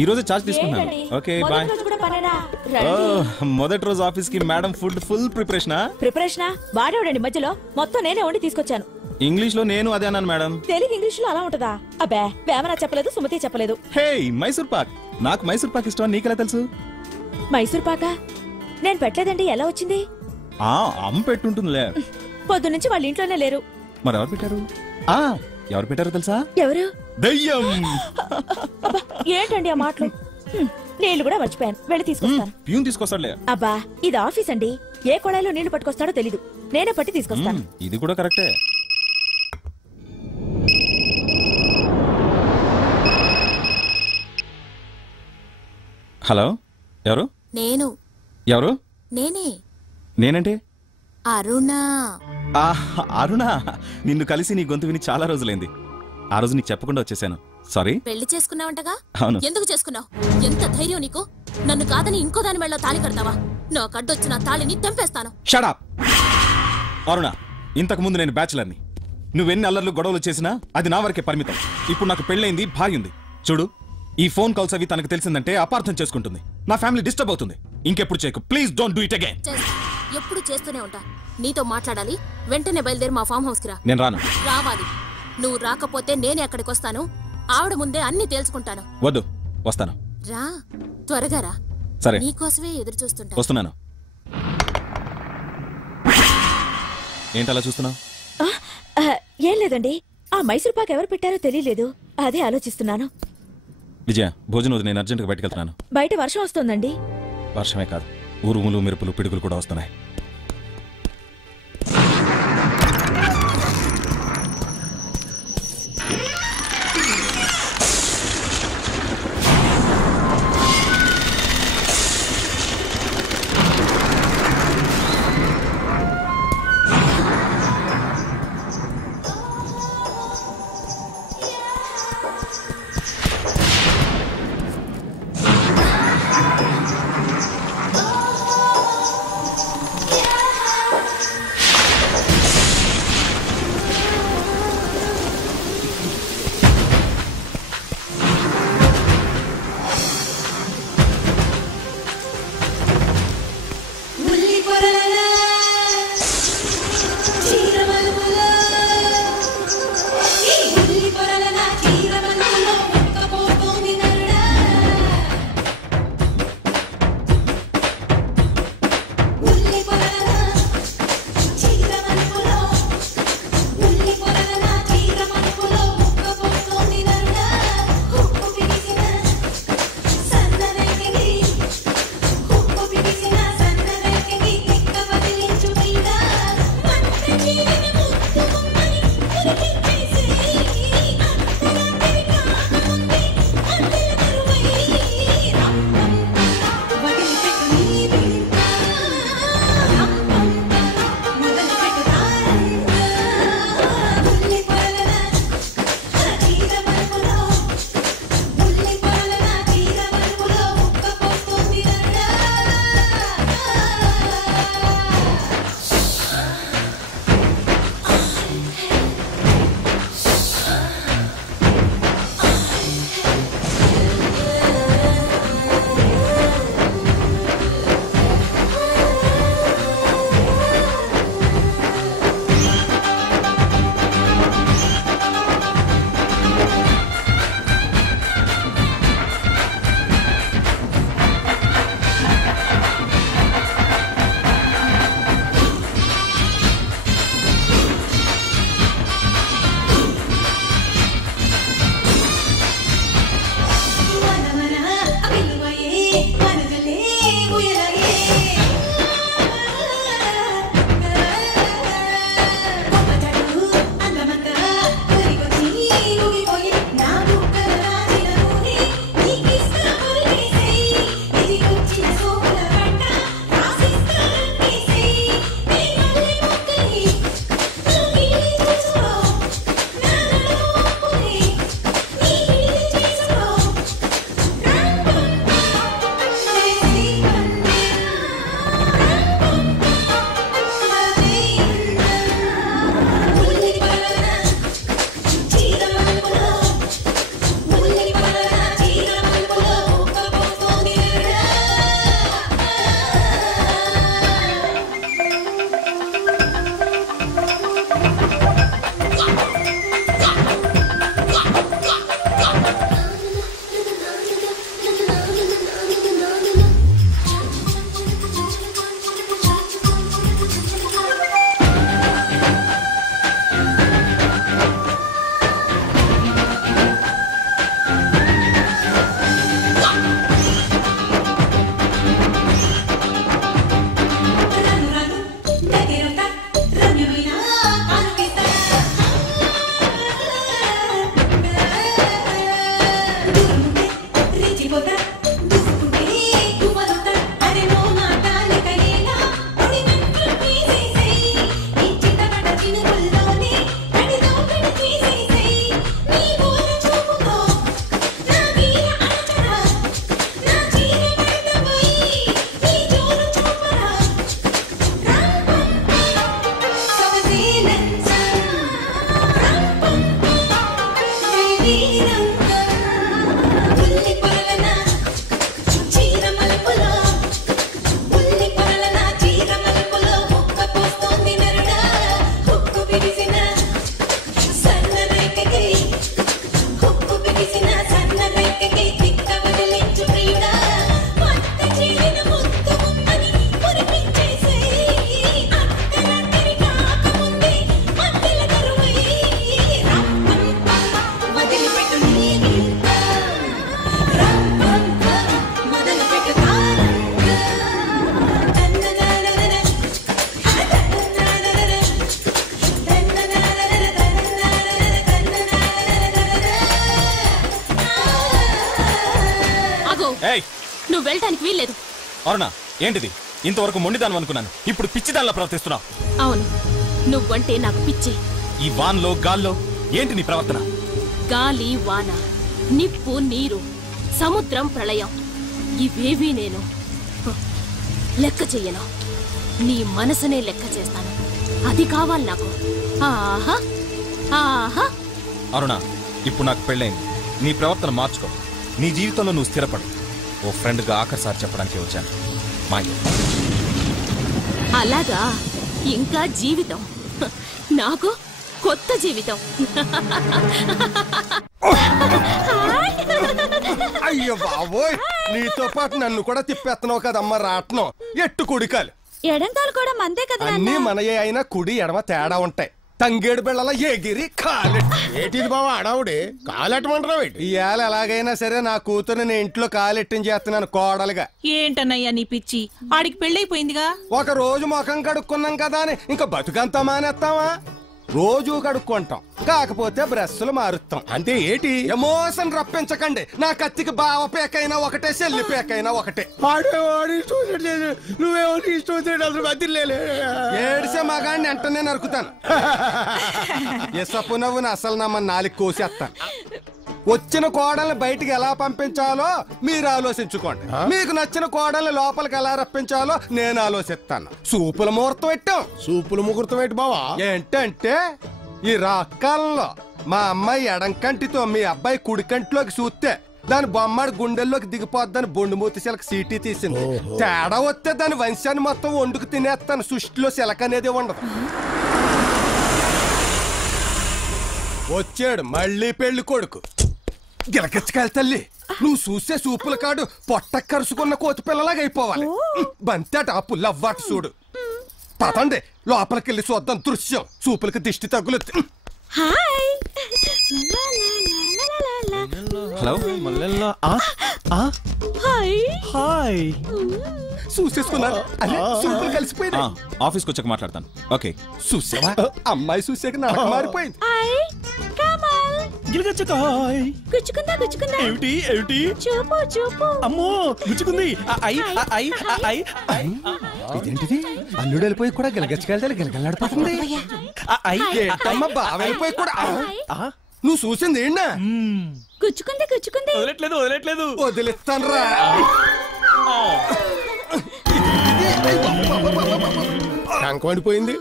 ఈ రోజు చార్జ్ తీసుకున్నాను. Okay bye. మొదటి రోజు ఆఫీస్ కి మేడం ఫుడ్ ఫుల్ ప్రిపరేషనా వాడేవాడండి మధ్యలో మొత్తం నేనే వండి తీసుకొచ్చాను. ఇంగ్లీష్ లో నేను అదే అన్నాను మేడం. తెలుగు ఇంగ్లీష్ లో అలా ఉంటదా? అబ్బే వేమన చెప్పలేదు, సుమతి చెప్పలేదు. హే మైసూర్ పాక్, నాకు మైసూర్ పాక్ ఇష్టం, నీకెలా తెలుసు? మైసూర్ పాకా నేను పెట్టలేదండి. ఎలా వచ్చింది? అమ్మ పెట్టుంటుందిలే. పొద్దునుంచి వాళ్ళ ఇంట్లోనే లేరు. మరి ఎవరు పెట్టారు? ఎవరు పెట్టారో తెలుసా? ఎవరు? దయ్యం. ఏంటండి ఆ మాటలు? నీళ్లు కూడా మర్చిపోయాను, వెళ్ళి తీసుకొస్తాను. ప్యూన్ తీసుకొస్తాడులే. అబ్బా ఇది ఆఫీస్ అండి, ఏ కొళాయిలో నీళ్లు పట్టుకొస్తాడో తెలీదు, నేనే పట్టి తీసుకొస్తాను. ఇది కూడా కరెక్టే. హలో, ఎవరు? నేను. ఎవరు? నేనే. నేనంటే? అరుణా. అరుణా, నిన్ను కలిసి నీ గొంతు విని చాలా రోజులైంది. ఆ రోజు నీకు చెప్పకుండా వచ్చేసాను, సారీ. పెళ్లి చేసుకున్నావంటగా? అవును. ఎందుకు చేసుకున్నావు? ఎంత ధైర్యం నీకు? నన్ను కాదని ఇంకో దాని మెళ్ళలో తాళి కడతావా? నాకు అడ్డొచ్చిన తాళిని తెంపేస్తాను. షట్ అప్ అరుణ, ఇంతకు ముందు నేను బ్యాచులర్ని. నువ్వెన్ని అల్లర్లు గొడవలు చేసినా అది నా వరకే పరిమితం. ఇప్పుడు నాకు పెళ్ళైంది, భార్య ఉంది. చూడు, ఈ ఫోన్ కాల్స్ అవి తనకు తెలిసిందంటే అపార్థం చేసుకుంటుంది, నా ఫ్యామిలీ డిస్టర్బ్ అవుతుంది. ఇంకెప్పుడు చేయకు please, don't do it again. ఎప్పుడు చేస్తూనే ఉంటా. నీతో మాట్లాడాలి, వెంటనే బయలుదేరి మా ఫామ్ హౌస్ కి రా. నేను రాను. రావాలి. నువ్వు రాకపోతే నేనే అక్కడికి వస్తాను. ఆవిడ ముందే అన్ని తేల్చుకుంటాను. వద్దు, వస్తాను. రా, త్వరగా రా. సరే, నీకోసమే ఎదురు చూస్తుంటా. వస్తున్నాను. ఏంటలా చూస్తున్నావు? ఏం లేదండి, ఆ మైసూర్ పాక్ ఎవరు పెట్టారో తెలియలేదు, అదే ఆలోచిస్తున్నాను. విజయ, భోజనం వద్దు, నేను అర్జెంట్గా బయటకు వెళ్తున్నాను. బయట వర్షం వస్తుందండి. వర్షమే కాదు, ఉరుములు మెరుపులు పిడుగులు కూడా వస్తున్నాయి. నువ్వు వెళ్ళటానికి వీల్లేదు. అరుణ ఏంటిది? ఇంతవరకు మొండిదాను అనుకున్నాను, ఇప్పుడు పిచ్చిదానిలా ప్రవర్తిస్తున్నావు. అవును, నువ్వంటే నాకు పిచ్చి. ఈ వాన్లో గాల్లో ఏంటి నీ ప్రవర్తన? గాలి వాన, నిప్పు నీరు, సముద్రం ప్రళయం ఇవేవీ నేను లెక్క చెయ్యను. నీ మనసునే లెక్క చేస్తాను. అది కావాలి నాకు. ఆహా ఆహా. అరుణ, ఇప్పుడు నాకు పెళ్ళైంది. నీ ప్రవర్తన మార్చుకో. నీ జీవితంలో నువ్వు స్థిరపడు. ఓ ఫ్రెండ్గా ఆఖరిసారి చెప్పడానికి వచ్చాను. మాయ. అలాగా? ఇంకా జీవితం? నాకు కొత్త జీవితం. అయ్యో బాబోయ్, నీతో పాటు నన్ను కూడా తిప్పేస్తున్నావు కదమ్మా రాట్నం. ఎట్టు కుడికాలు ఎడంకాలు కూడా మందే కదా అన్నీ మనయే అయినా కుడి ఎడమ తేడా ఉంటాయి. తంగేడు బిళ్ళల ఎగిరి కాలెట్టు. ఏటిది బావా అడావుడి? కాలెట్టమంటున్నావు ఏంటి? ఇవాళ ఎలాగైనా సరే నా కూతురు నేను ఇంట్లో కాలెట్టించి చేస్తున్నాను కోడలుగా. ఏంటన్నయ్యా నీ పిచ్చి? ఆడికి పెళ్ళైపోయిందిగా. ఒక రోజు ముఖం కడుక్కున్నాం కదా అని ఇంకా బతుకంతా మానేస్తావా? రోజు కడుక్కుంటాం, కాకపోతే బ్రష్లు మారుస్తాం. అంటే ఏటి? ఎమోషన్ రప్పించకండి. నా కత్తికి బావ పేకైనా ఒకటే, చెల్లి పేకైనా ఒకటే. నువ్వేమో అసలు బతిలే. ఏడిసే మగాడిని వెంటనే నరుకుతాను. ఎసపు నవ్వుని అసలు నమ్మ నాలుగు కోసేస్తాను. వచ్చిన కోడల్ని బయటికి ఎలా పంపించాలో మీరు ఆలోచించుకోండి. మీకు నచ్చిన కోడల్ని లోపలికి ఎలా రప్పించాలో నేను ఆలోచిస్తాను. సూపుల ముహూర్తం పెట్టాం. సూపులు ముహూర్తం ఏంటి బావా? ఏంటంటే ఈ రాకాలంలో మా అమ్మాయి ఎడంకంటితో మీ అబ్బాయి కుడికంటిలోకి చూస్తే దాని బొమ్మడి గుండెల్లోకి దిగిపోద్దని బొండుమూతి శిలక సీటీ తీసింది. తేడా వస్తే దాని వంశాన్ని మొత్తం వండుకు తినేస్తాను. సృష్టిలో శిలక అనేది ఉండదు. వచ్చాడు మళ్ళీ పెళ్లి కొడుకు. గిలకెచ్చకాయలు తల్లి, నువ్వు చూసే సూపుల కాడు పొట్ట కరుసుకున్న కోతి పిల్లలాగా అయిపోవాలి. బంతేట ఆ పుల్ల అవ్వాటు చూడు. పదండి లోపలికెళ్ళి చూద్దాం దృశ్యం. సూపులకి దిష్టి తగ్గులు. హాయ్. హలో. హాయ్. హాయ్. చూసేసుకున్నాను. అరే సూపులు కలిసిపోయింది. ఆఫీస్కి వచ్చాక మాట్లాడతాను. ఓకే. చూసావా, అమ్మాయి చూసాక నాకు మారిపోయింది. హాయ్. కమల్. గిలగచ్చకాయ్. గుచ్చుకుందా గుచ్చుకుందా. ఏమిటి ఏమిటి? చూపు చూపు. అమ్మో గుచ్చుకుంది. ఇదేంటిది? అల్లుడు వెళ్ళిపోయి కూడా గిలగచ్చకాయలు గిలగలాడిపోతుంది. ఏంటమ్మా బావ వెళ్ళిపోయి కూడా నువ్వు చూసింది ఏంటా? గుచ్చుకుంది గుచ్చుకుంది. వదలట్లేదు వదలట్లేదు. వదిలిస్తాను రా. టంకం పడిపోయింది.